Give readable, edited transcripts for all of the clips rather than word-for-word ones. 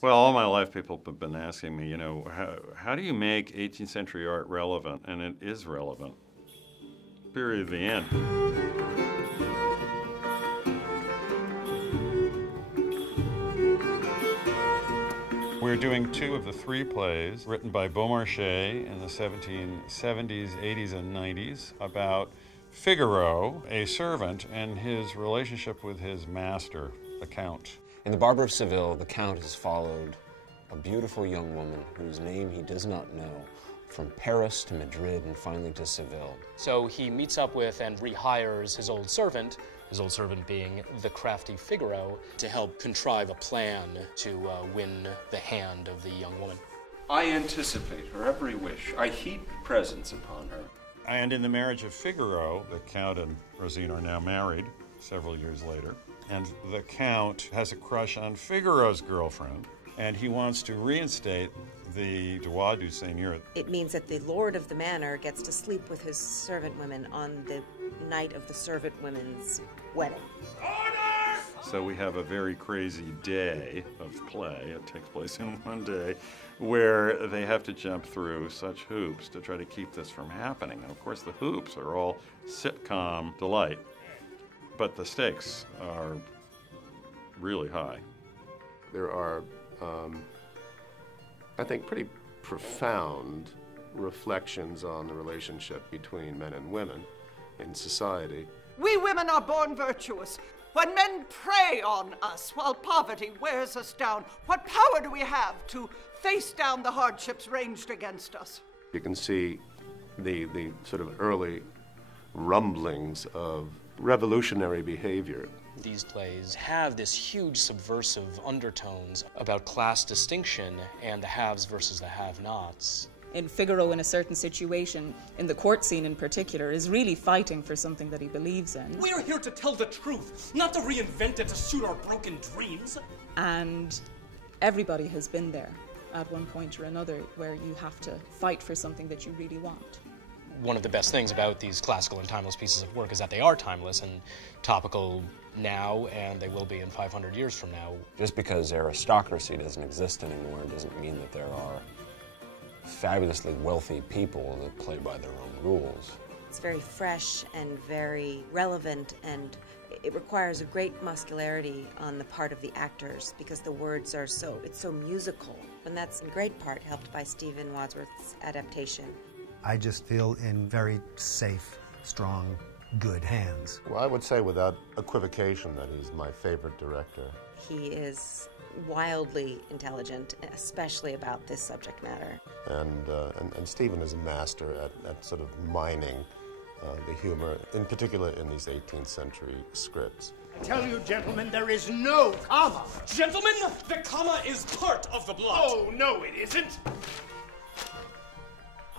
Well, all my life people have been asking me, how do you make 18th century art relevant? And it is relevant. Period, the end. We're doing 2 of the 3 plays written by Beaumarchais in the 1770s, 80s, and 90s about Figaro, a servant, and his relationship with his master, the Count. In The Barber of Seville, the Count has followed a beautiful young woman whose name he does not know from Paris to Madrid and finally to Seville. So he meets up with and rehires his old servant being the crafty Figaro, to help contrive a plan to win the hand of the young woman. I anticipate her every wish. I heap presents upon her. And in The Marriage of Figaro, the Count and Rossini are now married several years later, and the Count has a crush on Figaro's girlfriend, and he wants to reinstate the droit du seigneur. It means that the lord of the manor gets to sleep with his servant women on the night of the servant women's wedding. Order! So we have a very crazy day of play. It takes place in one day where they have to jump through such hoops to try to keep this from happening. And of course the hoops are all sitcom delight, but the stakes are really high. There are, I think, pretty profound reflections on the relationship between men and women in society. We women are born virtuous. When men prey on us while poverty wears us down, what power do we have to face down the hardships ranged against us? You can see the sort of early rumblings of revolutionary behavior. These plays have this huge subversive undertones about class distinction and the haves versus the have-nots. In Figaro, in a certain situation, in the court scene in particular, is really fighting for something that he believes in. We're here to tell the truth, not to reinvent it to suit our broken dreams. And everybody has been there at one point or another where you have to fight for something that you really want. One of the best things about these classical and timeless pieces of work is that they are timeless and topical now, and they will be in 500 years from now. Just because aristocracy doesn't exist anymore doesn't mean that there are fabulously wealthy people that play by their own rules. It's very fresh and very relevant, and it requires a great muscularity on the part of the actors because the words are it's so musical. And that's in great part helped by Stephen Wadsworth's adaptation. I just feel in very safe, strong, good hands. Well, I would say without equivocation that he's my favorite director. He is wildly intelligent, especially about this subject matter. And Stephen is a master at sort of mining the humor, in particular in these 18th century scripts. I tell you, gentlemen, there is no comma. Gentlemen, the comma is part of the plot. Oh, no, it isn't.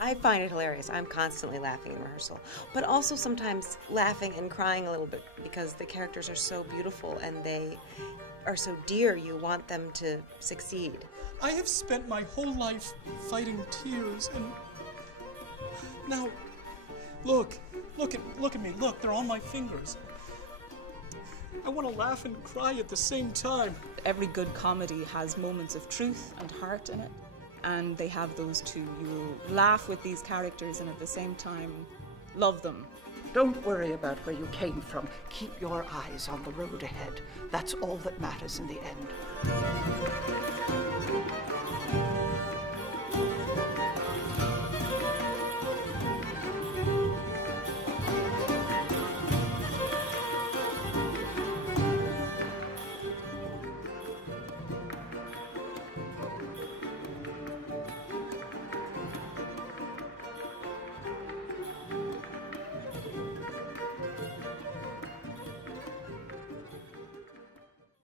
I find it hilarious. I'm constantly laughing in rehearsal, but also sometimes laughing and crying a little bit because the characters are so beautiful and they are so dear. You want them to succeed. I have spent my whole life fighting tears, and now, look at me. Look, they're on my fingers. I want to laugh and cry at the same time. Every good comedy has moments of truth and heart in it. And they have those two. You laugh with these characters and at the same time love them. Don't worry about where you came from. Keep your eyes on the road ahead. That's all that matters in the end.